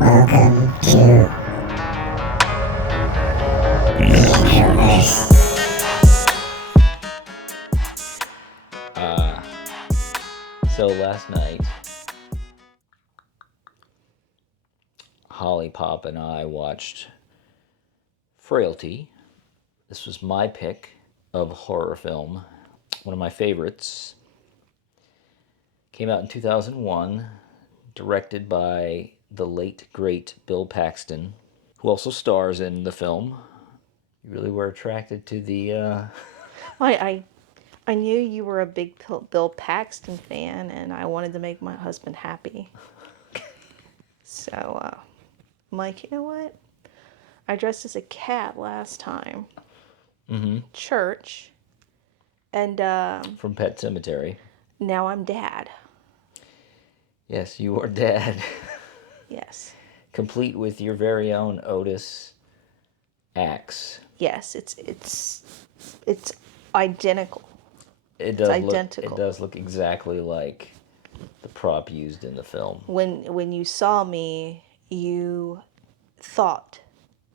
Welcome to Introverse. So last night, Hollipop and I watched Frailty. This was my pick of horror film, one of my favorites. Came out in 2001, directed by the late, great Bill Paxton, who also stars in the film. You really were attracted to the... I knew you were a big Bill Paxton fan, and I wanted to make my husband happy. So, I'm like, you know what? I dressed as a cat last time. Church. And From Pet Sematary. now I'm dad. Yes, you are dad. Yes. Complete with your very own Otis axe. Yes, it's identical. It does identical. It does look exactly like the prop used in the film. When you saw me, you thought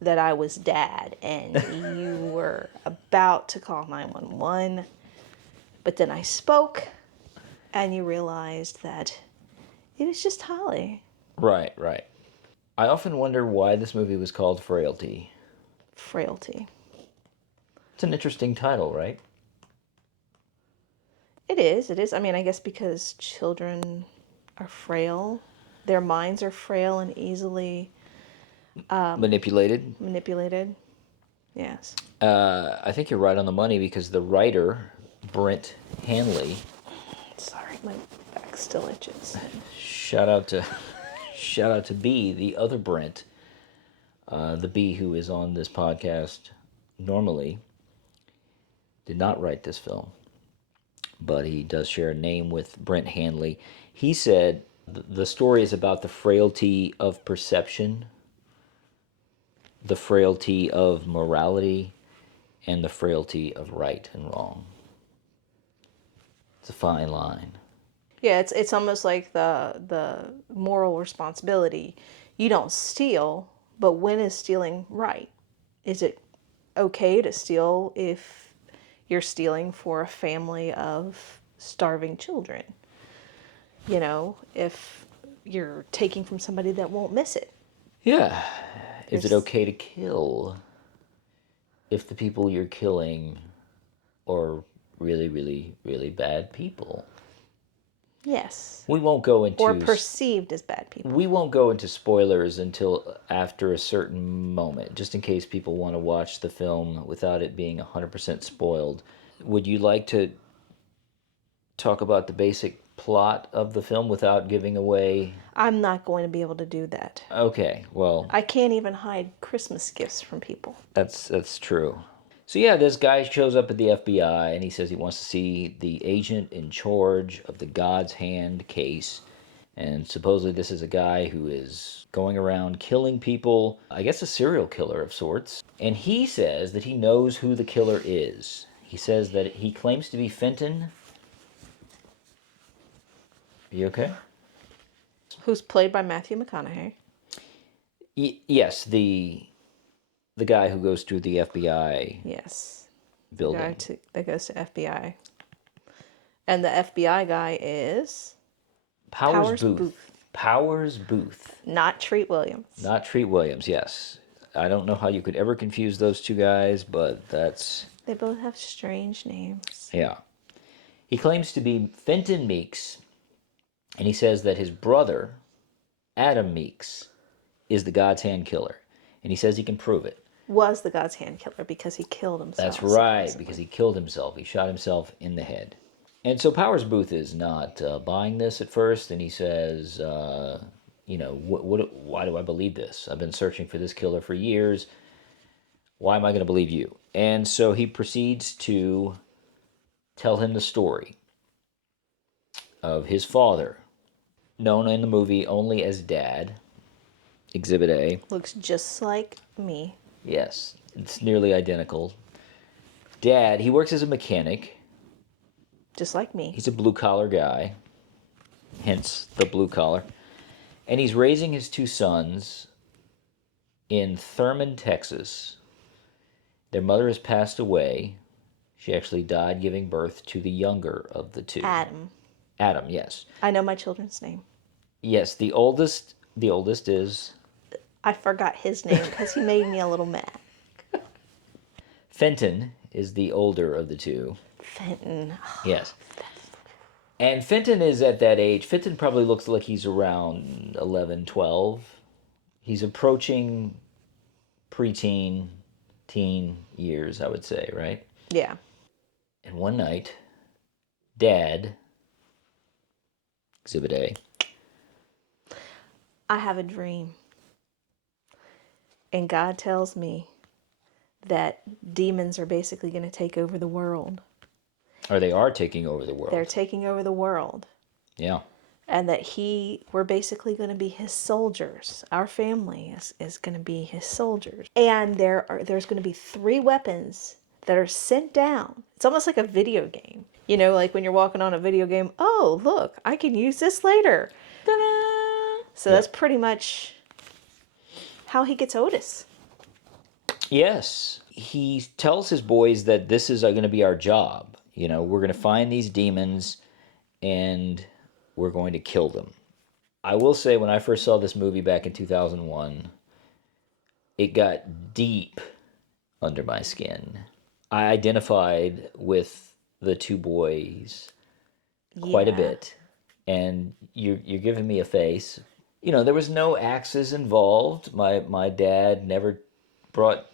that I was dad, and you were about to call 911, but then I spoke, and you realized that it was just Holly. Right. I often wonder why this movie was called Frailty. Frailty. It's an interesting title, right? It is. I mean, I guess because children are frail. Their minds are frail and easily Manipulated. Yes. I think you're right on the money because the writer, Brent Hanley, Sorry, my back still itches. shout out to B, the other Brent, the B who is on this podcast normally, did not write this film, but he does share a name with Brent Hanley. He said the story is about the frailty of perception, the frailty of morality, and the frailty of right and wrong. It's a fine line. Yeah, it's almost like the moral responsibility. You don't steal, but when is stealing right? Is it okay to steal if you're stealing for a family of starving children? You know, if you're taking from somebody that won't miss it. Yeah. Is it There's- okay to kill if the people you're killing are really, really, really bad people? Yes. We won't go into Or perceived as bad people. we won't go into spoilers until after a certain moment, just in case people want to watch the film without it being 100% spoiled. Would you like to talk about the basic plot of the film without giving away? I'm not going to be able to do that. Okay, well, I can't even hide Christmas gifts from people. that's true. So yeah, this guy shows up at the FBI and he says he wants to see the agent in charge of the God's Hand case. And supposedly this is a guy who is going around killing people, I guess a serial killer of sorts. And he says that he knows who the killer is. He says that he claims to be Fenton. Are you okay? Who's played by Matthew McConaughey. Yes, the guy who goes to the FBI Yes. building. Guy that goes to FBI. And the FBI guy is Powers Booth. Booth. Powers Booth. Not Treat Williams. Not Treat Williams, yes. I don't know how you could ever confuse those two guys, but that's... They both have strange names. Yeah. He claims to be Fenton Meeks, and he says that his brother, Adam Meeks, is the God's Hand killer. And he says he can prove it. Was the God's Hand killer because he killed himself. That's right, supposedly. because he killed himself. He shot himself in the head. And so Powers Booth is not buying this at first, and he says, why do I believe this? I've been searching for this killer for years. Why am I going to believe you? And so he proceeds to tell him the story of his father, known in the movie only as Dad, Exhibit A. Looks just like me. Yes, it's nearly identical. Dad, he works as a mechanic. Just like me. He's a blue-collar guy, hence the blue collar. And he's raising his two sons in Thurman, Texas. Their mother has passed away. She actually died giving birth to the younger of the two. Adam. Adam, yes. I know my children's name. Yes, the oldest is I forgot his name because he made me a little mad. Fenton is the older of the two. Fenton. Yes. And Fenton is at that age. Fenton probably looks like he's around 11, 12. He's approaching preteen, teen years, I would say, right? Yeah. And one night, Dad, Exhibit A. I have a dream. And God tells me that demons are basically going to take over the world. Or they are taking over the world. They're taking over the world. Yeah. And that we're basically going to be his soldiers. Our family is going to be his soldiers. And there's going to be 3 weapons that are sent down. It's almost like a video game. You know, like when you're walking on a video game, oh, look, I can use this later. Ta-da! So that's pretty much how he gets Otis. Yes. He tells his boys that this is going to be our job. You know, we're going to find these demons and we're going to kill them. I will say, when I first saw this movie back in 2001, it got deep under my skin. I identified with the 2 boys quite a bit. And you're giving me a face. You know, there was no axes involved. My dad never brought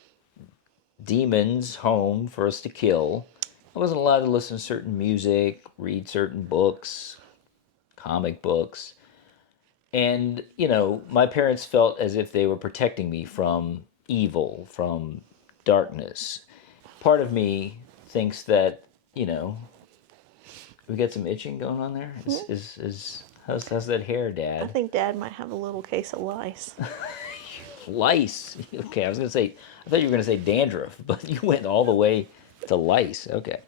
demons home for us to kill. I wasn't allowed to listen to certain music, read certain books, comic books. And, you know, my parents felt as if they were protecting me from evil, from darkness. Part of me thinks that, you know, we got some itching going on there. How's that hair, Dad? I think Dad might have a little case of lice. Lice. Okay, I thought you were gonna say dandruff, but you went all the way to lice. Okay.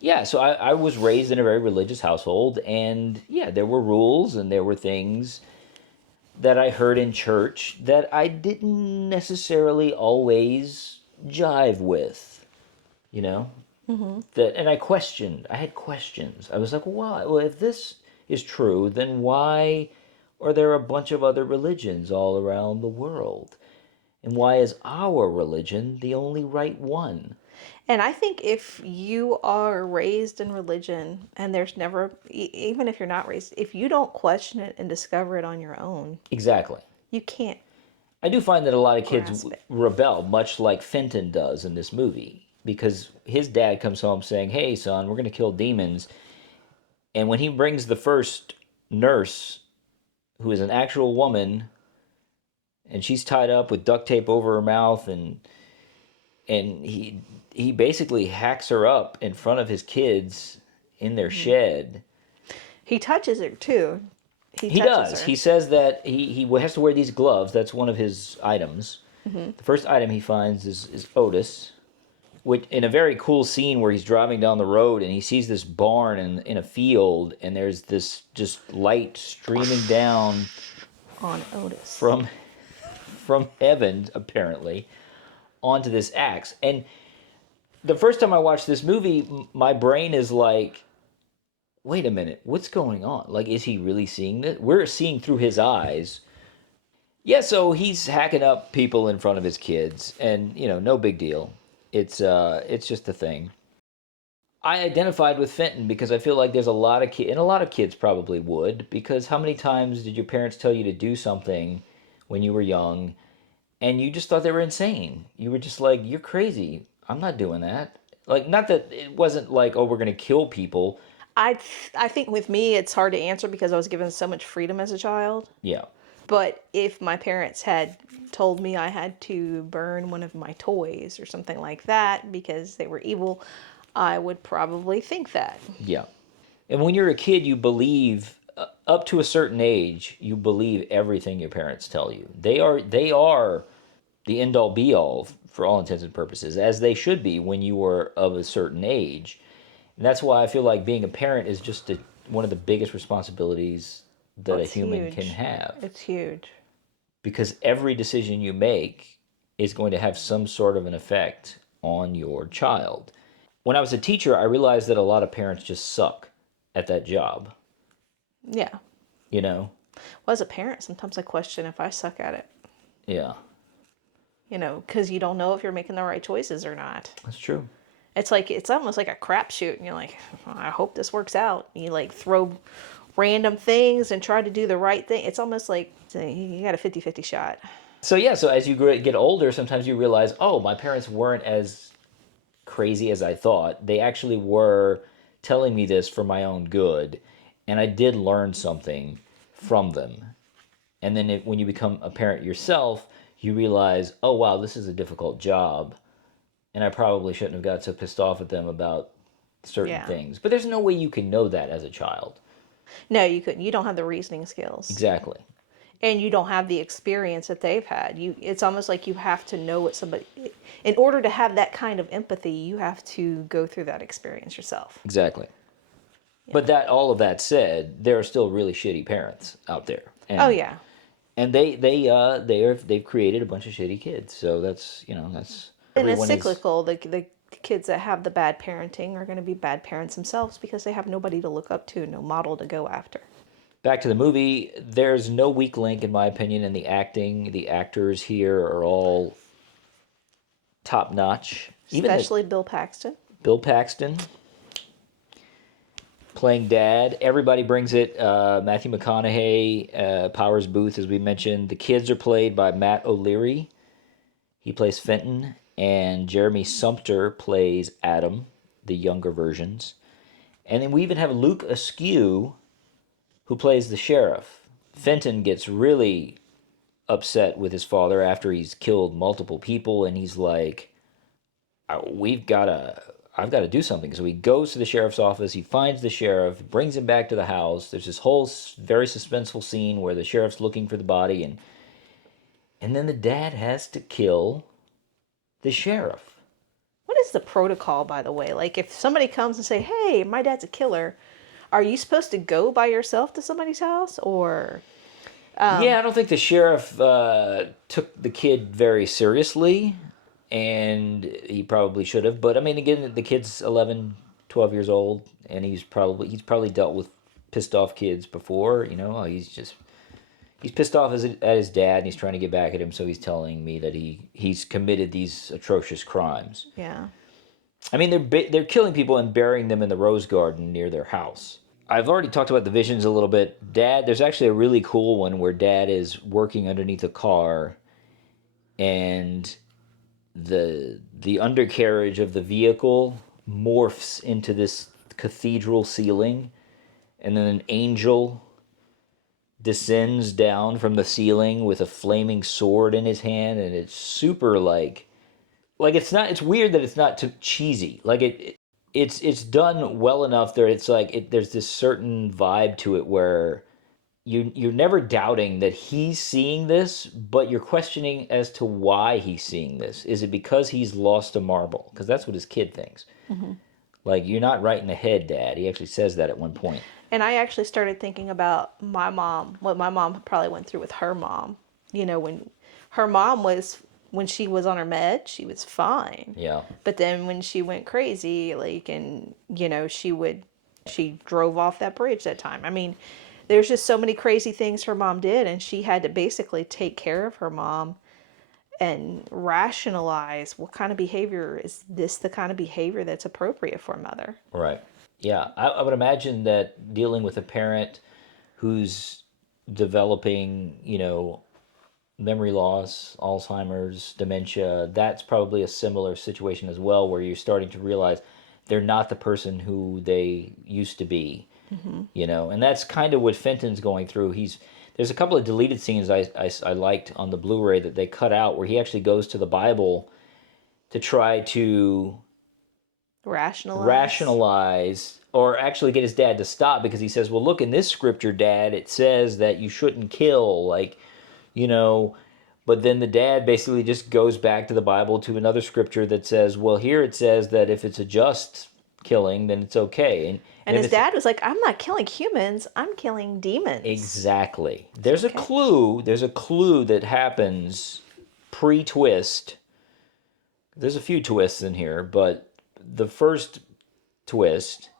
Yeah, so I was raised in a very religious household, and yeah, there were rules and there were things that I heard in church that I didn't necessarily always jive with, you know? Mm-hmm. And I had questions. I was like, why? Well, if this is true, then why are there a bunch of other religions all around the world? And why is our religion the only right one? And I think if you are raised in religion and there's never, even if you're not raised, if you don't question it and discover it on your own. Exactly. You can't. I do find that a lot of kids rebel, much like Fenton does in this movie, because his dad comes home saying, hey, son, we're going to kill demons. And when he brings the first nurse, who is an actual woman, and she's tied up with duct tape over her mouth, and he basically hacks her up in front of his kids in their shed. He touches her too. He does. Her. He says that he has to wear these gloves. That's one of his items. Mm-hmm. The first item he finds is Otis, which in a very cool scene where he's driving down the road and he sees this barn in a field, and there's this just light streaming down on Otis from heaven, apparently, onto this axe. And the first time I watched this movie, my brain is like, wait a minute, what's going on? Like, is he really seeing this? We're seeing through his eyes. Yeah, so he's hacking up people in front of his kids, and, you know, no big deal. It's just a thing. I identified with Fenton because I feel like there's a lot of kids, and a lot of kids probably would, because how many times did your parents tell you to do something when you were young, and you just thought they were insane? You were just like, you're crazy. I'm not doing that. Like, not that it wasn't like, oh, we're going to kill people. I think with me, it's hard to answer because I was given so much freedom as a child. Yeah. But if my parents had told me I had to burn one of my toys or something like that because they were evil, I would probably think that. Yeah. And when you're a kid, you believe, up to a certain age, you believe everything your parents tell you. They are the end-all, be-all for all intents and purposes, as they should be when you were of a certain age. And that's why I feel like being a parent is just one of the biggest responsibilities that a it's human huge. can have. It's huge. Because every decision you make is going to have some sort of an effect on your child. When I was a teacher, I realized that a lot of parents just suck at that job. Yeah. You know? Well, as a parent, sometimes I question if I suck at it. Yeah. You know, because you don't know if you're making the right choices or not. That's true. It's almost like a crapshoot, and you're like, I hope this works out. You like throw random things and try to do the right thing. It's almost like you got a 50-50 shot. So as you get older, sometimes you realize, oh, my parents weren't as crazy as I thought. They actually were telling me this for my own good, and I did learn something from them. And then when you become a parent yourself, you realize, oh, wow, this is a difficult job, and I probably shouldn't have got so pissed off at them about certain Yeah. things. But there's no way you can know that as a child. No, you couldn't. You don't have the reasoning skills. Exactly. And you don't have the experience that they've had. It's almost like you have to know what somebody, in order to have that kind of empathy, you have to go through that experience yourself. Exactly. Yeah. But all of that said, there are still really shitty parents out there. And, oh yeah. And they've created a bunch of shitty kids. So that's. And it's cyclical. The kids that have the bad parenting are going to be bad parents themselves because they have nobody to look up to, no model to go after. Back to the movie, there's no weak link, in my opinion, in the acting. The actors here are all top-notch. Especially Bill Paxton. Bill Paxton playing Dad. Everybody brings it. Matthew McConaughey, Powers Booth, as we mentioned. The kids are played by Matt O'Leary. He plays Fenton. And Jeremy Sumpter plays Adam, the younger versions. And then we even have Luke Askew, who plays the sheriff. Fenton gets really upset with his father after he's killed multiple people, and he's like, I've got to do something. So he goes to the sheriff's office, he finds the sheriff, brings him back to the house. There's this whole very suspenseful scene where the sheriff's looking for the body, and then the dad has to kill the sheriff. What is the protocol, by the way? Like, if somebody comes and say, hey, my dad's a killer, are you supposed to go by yourself to somebody's house, or? Yeah, I don't think the sheriff took the kid very seriously, and he probably should have. But I mean, again, the kid's 11, 12 years old, and he's probably dealt with pissed off kids before. He's pissed off at his dad, and he's trying to get back at him. So he's telling me that he's committed these atrocious crimes. Yeah. I mean, they're killing people and burying them in the rose garden near their house. I've already talked about the visions a little bit. There's actually a really cool one where Dad is working underneath a car, and the undercarriage of the vehicle morphs into this cathedral ceiling, and then an angel descends down from the ceiling with a flaming sword in his hand, and it's super like it's weird that it's not too cheesy. Like it's done well enough that it's like there's this certain vibe to it where you're never doubting that he's seeing this, but you're questioning as to why he's seeing this. Is it because he's lost a marble? Because that's what his kid thinks. Mm-hmm. Like, you're not right in the head, Dad. He actually says that at one point. And I actually started thinking about my mom, what my mom probably went through with her mom. When her mom when she was on her med, she was fine. Yeah. But then when she went crazy, she drove off that bridge that time. I mean, there's just so many crazy things her mom did, and she had to basically take care of her mom and rationalize what kind of behavior is this, the kind of behavior that's appropriate for a mother. Right. Yeah. I would imagine that dealing with a parent who's developing, memory loss, Alzheimer's, dementia, that's probably a similar situation as well, where you're starting to realize they're not the person who they used to be. Mm-hmm. And that's kind of what Fenton's going through. There's a couple of deleted scenes I liked on the Blu-ray that they cut out where he actually goes to the Bible to try to rationalize or actually get his dad to stop, because he says, well, look, in this scripture, Dad, it says that you shouldn't kill, but then the dad basically just goes back to the Bible to another scripture that says, well, here it says that if it's a just killing, then it's okay. And if his it's- dad was like, I'm not killing humans, I'm killing demons. Exactly. There's okay. a clue. There's a clue that happens pre-twist. There's a few twists in here, but the first twist,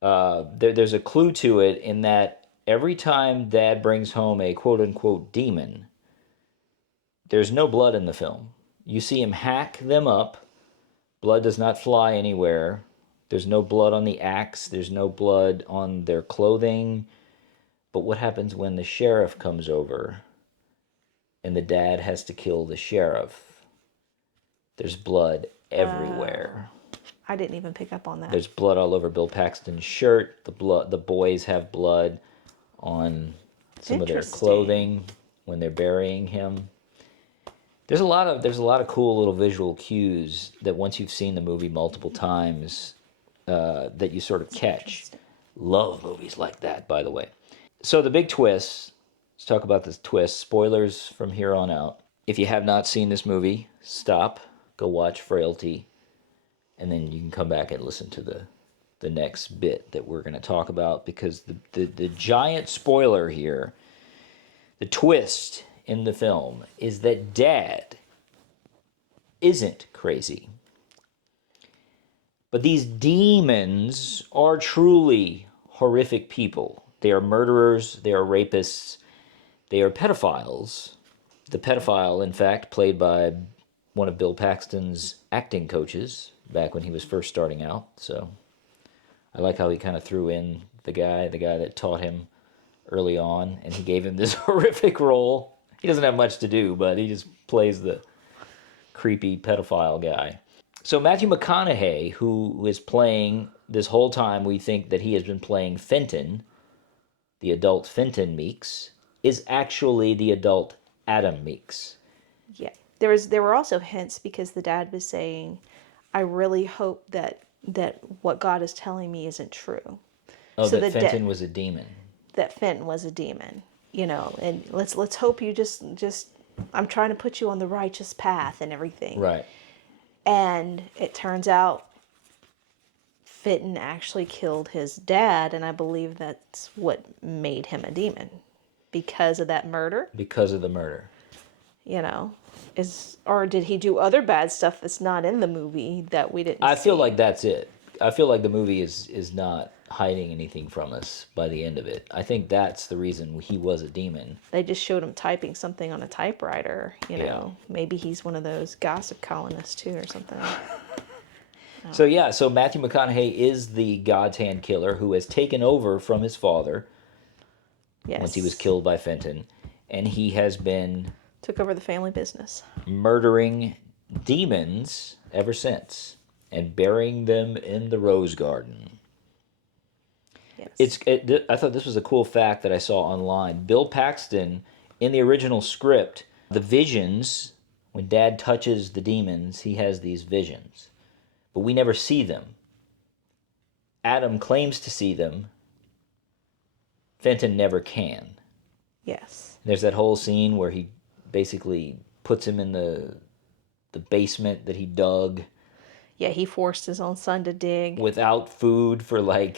there's a clue to it in that every time Dad brings home a quote-unquote demon, there's no blood in the film. You see him hack them up. Blood does not fly anywhere. There's no blood on the axe. There's no blood on their clothing. But what happens when the sheriff comes over and the dad has to kill the sheriff? There's blood everywhere. I didn't even pick up on that. There's blood all over Bill Paxton's shirt. The boys have blood on some of their clothing when they're burying him. There's a lot of cool little visual cues that once you've seen the movie multiple times, that you sort of catch. Love movies like that, by the way. So the big twist, let's talk about this twist. Spoilers from here on out. If you have not seen this movie, stop, go watch Frailty, and then you can come back and listen to the next bit that we're going to talk about, because the giant spoiler here, the twist in the film, is that Dad isn't crazy. But these demons are truly horrific people. They are murderers, they are rapists, they are pedophiles. The pedophile, in fact, played by one of Bill Paxton's acting coaches back when he was first starting out. So I like how he kind of threw in the guy that taught him early on, and he gave him this horrific role. He doesn't have much to do, but he just plays the creepy pedophile guy. So Matthew McConaughey, who is playing this whole time, we think that he has been playing Fenton, the adult Fenton Meeks, is actually the adult Adam Meeks. Yeah. There were also hints, because the dad was saying, I really hope that what God is telling me isn't true. Oh, so that Fenton was a demon. That Fenton was a demon, and let's hope you just I'm trying to put you on the righteous path and everything. Right. And it turns out Fenton actually killed his dad, and I believe that's what made him a demon, because of that murder. Because of the murder. Or did he do other bad stuff that's not in the movie that we didn't see? I feel like that's it. I feel like the movie is not hiding anything from us by the end of it. I think that's the reason he was a demon. They just showed him typing something on a typewriter, Yeah. Maybe he's one of those gossip columnists too or something. So Matthew McConaughey is the God's Hand Killer who has taken over from his father. Yes. Once he was killed by Fenton. And he has been took over the family business, murdering demons ever since and burying them in the rose garden. Yes. I thought this was a cool fact that I saw online. Bill Paxton, in the original script, the visions, when Dad touches the demons, he has these visions. But we never see them. Adam claims to see them. Fenton never can. Yes. There's that whole scene where he basically puts him in the basement that he dug. Yeah, he forced his own son to dig. Without food for I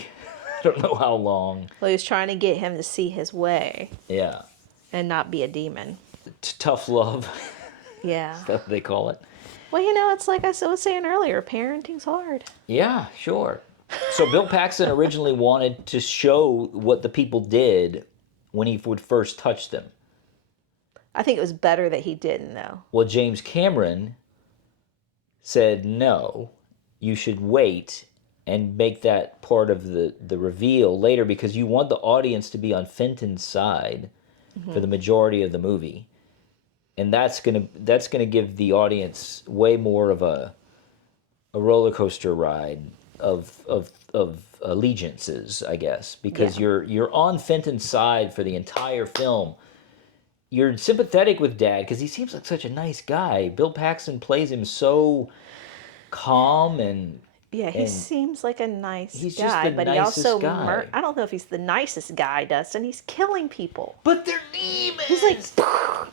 don't know how long. Well, he was trying to get him to see his way. Yeah. And not be a demon. Tough love. Yeah. That's what they call it. Well, it's like I was saying earlier, parenting's hard. Yeah, sure. So Bill Paxton originally wanted to show what the people did when he would first touch them. I think it was better that he didn't, though. Well, James Cameron said, no, you should wait and make that part of the reveal later, because you want the audience to be on Fenton's side for the majority of the movie. And that's gonna give the audience way more of a roller coaster ride of allegiances, I guess, because you're on Fenton's side for the entire film. You're sympathetic with Dad because he seems like such a nice guy. Bill Paxton plays him so calm and yeah, he seems like a nice he's guy, just the but he nicest also guy. I don't know if he's the nicest guy, Dustin. He's killing people. But they're demons. He's like,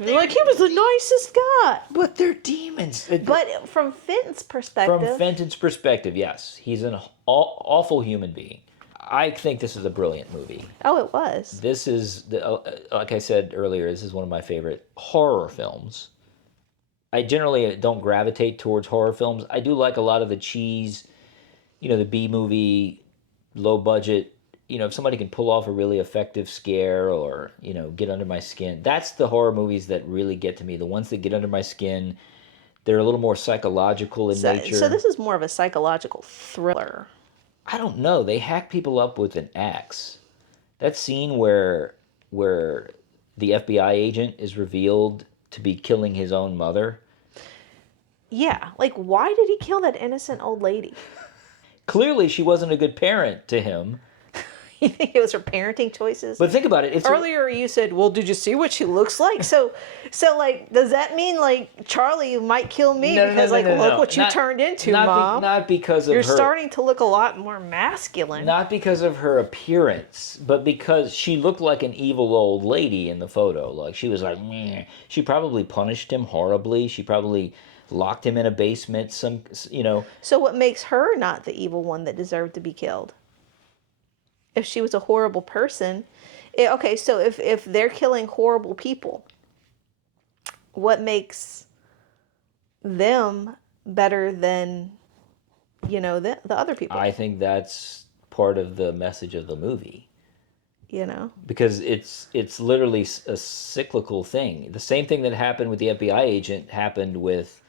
You're like, he was the nicest guy. But they're demons. But from Fenton's perspective, From Fenton's perspective, yes, he's an awful human being. I think this is a brilliant movie. oh, it was. This is, like I said earlier, this is one of my favorite horror films. I generally don't gravitate towards horror films. I do like a lot of the cheese, the B movie, low budget. If somebody can pull off a really effective scare or, get under my skin. That's the horror movies that really get to me. The ones that get under my skin, they're a little more psychological in nature. So this is more of a psychological thriller. I don't know. They hack people up with an axe. That scene where the FBI agent is revealed to be killing his own mother. Yeah, like why did he kill that innocent old lady? Clearly, she wasn't a good parent to him. You think it was her parenting choices? But think about it. Earlier you said, well, did you see what she looks like? So like, does that mean like Charlie might kill me because look what you turned into, Mom? Not because of You're her. starting to look a lot more masculine. Not because of her appearance, but because she looked like an evil old lady in the photo. Like she was like, meh. She probably punished him horribly. She probably locked him in a basement. So what makes her not the evil one that deserved to be killed? If she was a horrible person, okay. So if they're killing horrible people, what makes them better than the other people? I think that's part of the message of the movie. Because it's literally a cyclical thing. The same thing that happened with the FBI agent happened with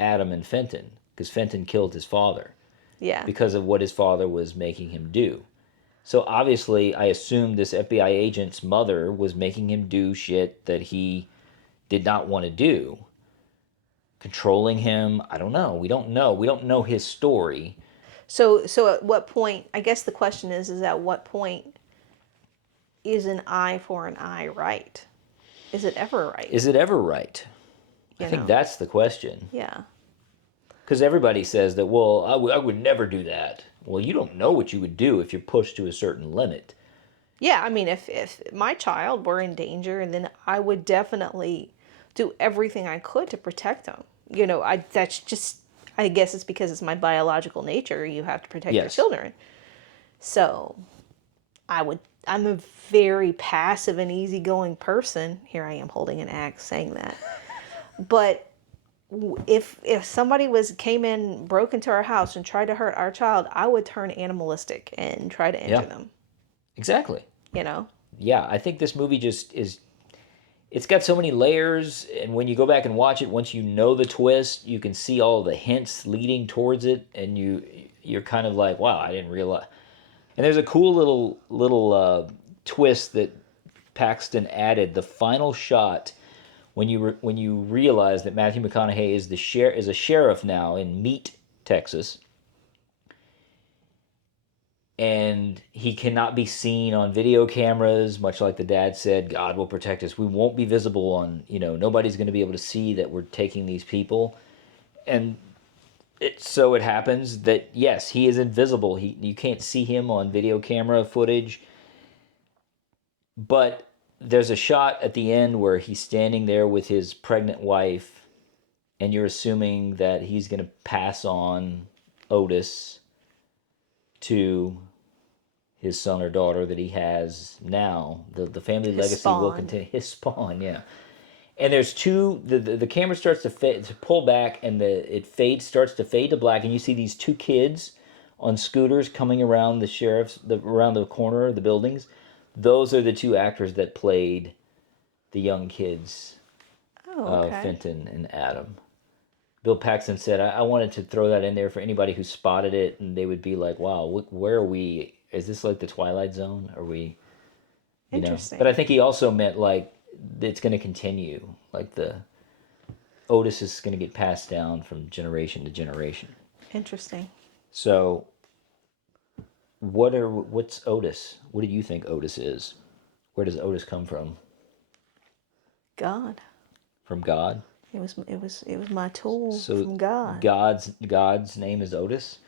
Adam and Fenton, because Fenton killed his father. Yeah. Because of what his father was making him do. So obviously, I assume this FBI agent's mother was making him do shit that he did not want to do. Controlling him, I don't know. We don't know. We don't know his story. So at what point, I guess the question is at what point is an eye for an eye right? Is it ever right? Is it ever right? I think that's the question. Yeah. Because everybody says that, well, I would never do that. Well, you don't know what you would do if you're pushed to a certain limit. Yeah, I mean, if my child were in danger, then I would definitely do everything I could to protect him. That's just, I guess it's because it's my biological nature. You have to protect your children. So I'm a very passive and easygoing person. Here I am holding an axe saying that. But if somebody came in, broke into our house and tried to hurt our child, I would turn animalistic and try to injure them. Exactly. Yeah, I think this movie just is, it's got so many layers, and when you go back and watch it, once you know the twist, you can see all the hints leading towards it, and you're kind of like, wow, I didn't realize. And there's a cool little twist that Paxton added. The final shot, when you realize that Matthew McConaughey is a sheriff now in Meat, Texas, and he cannot be seen on video cameras, much like the dad said, God will protect us. We won't be visible on, nobody's going to be able to see that we're taking these people. And it happens that, yes, he is invisible. You can't see him on video camera footage. But there's a shot at the end where he's standing there with his pregnant wife, and you're assuming that he's going to pass on Otis to his son or daughter that he has now. The family legacy will continue. His spawn, yeah. And there's two. The camera starts to pull back, and starts to fade to black, and you see these two kids on scooters coming around around the corner of the buildings. Those are the two actors that played the young kids, Fenton and Adam. Bill Paxton said, I wanted to throw that in there for anybody who spotted it, and they would be like, wow, where are we? Is this like the Twilight Zone? Are we, Interesting. But I think he also meant like it's going to continue. Like Otis is going to get passed down from generation to generation. Interesting. So what's Otis? What do you think Otis is? Where does Otis come from? God. From God? It was my tool from God. God's name is Otis?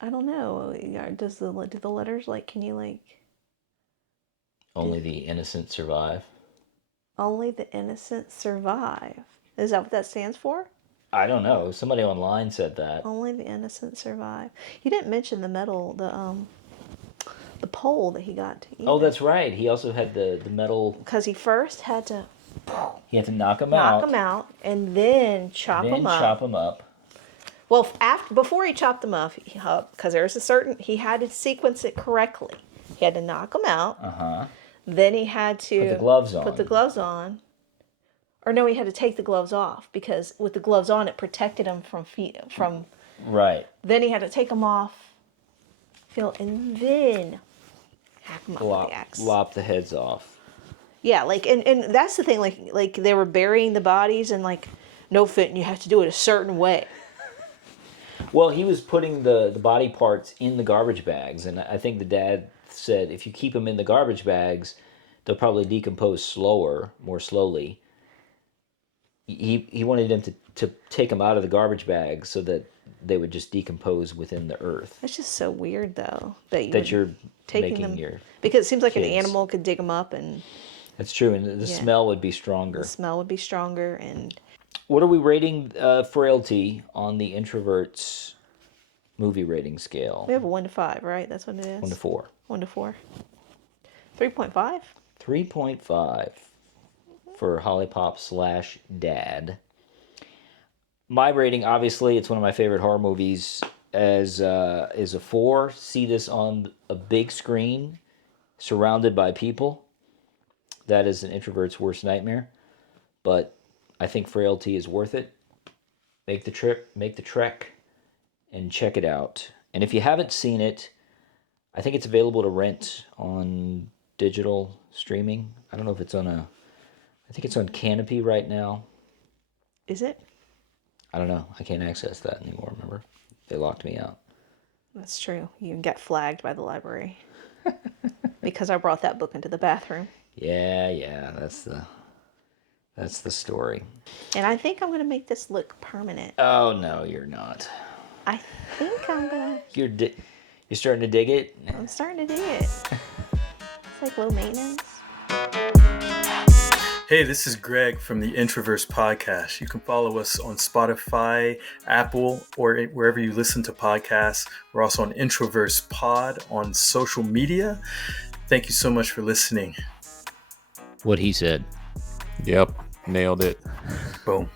I don't know. Do the letters can you only the innocent survive? Only the innocent survive. Is that what that stands for? I don't know. Somebody online said that. Only the innocent survive. You didn't mention the medal, the pole that he got either. Oh, that's right. He also had the metal. Because he first had to Knock him out. and then chop him up. Well, before he chopped him up, because there's he had to sequence it correctly. He had to knock him out. Then he had to put the gloves on. Or no, he had to take the gloves off because with the gloves on, it protected him from. Right. Then he had to take them off, and then hack them up with the axe. Lop the heads off. Yeah, and that's the thing. Like they were burying the bodies and no fit, and you have to do it a certain way. Well, he was putting the body parts in the garbage bags, and I think the dad said if you keep them in the garbage bags, they'll probably decompose more slowly. He wanted them to take them out of the garbage bags so that they would just decompose within the earth. That's just so weird, though, that you're taking making them your because it seems like kids. an animal could dig them up and. That's true, and the smell would be stronger. The smell would be stronger, and. What are we rating Frailty on the Introverse movie rating scale? We have a 1 to 5, right? That's what it is. 1 to 4. 1 to 4. 3.5. 3.5 for Hollipop / Dad. My rating, obviously, it's one of my favorite horror movies. Is a 4. See this on a big screen, surrounded by people. That is an introvert's worst nightmare. But I think Frailty is worth it. Make the trip, make the trek, and check it out. And if you haven't seen it, I think it's available to rent on digital streaming. I don't know if it's I think it's on Canopy right now. Is it? I don't know. I can't access that anymore, remember? They locked me out. That's true. You get flagged by the library. Because I brought that book into the bathroom. Yeah, that's the story. And I think I'm going to make this look permanent. Oh, no, you're not. I think I'm going to... You're starting to dig it? I'm starting to dig it. It's like low maintenance. Hey, this is Greg from the Introverse podcast. You can follow us on Spotify, Apple, or wherever you listen to podcasts. We're also on Introverse Pod on social media. Thank you so much for listening. What he said. Yep, nailed it. Boom.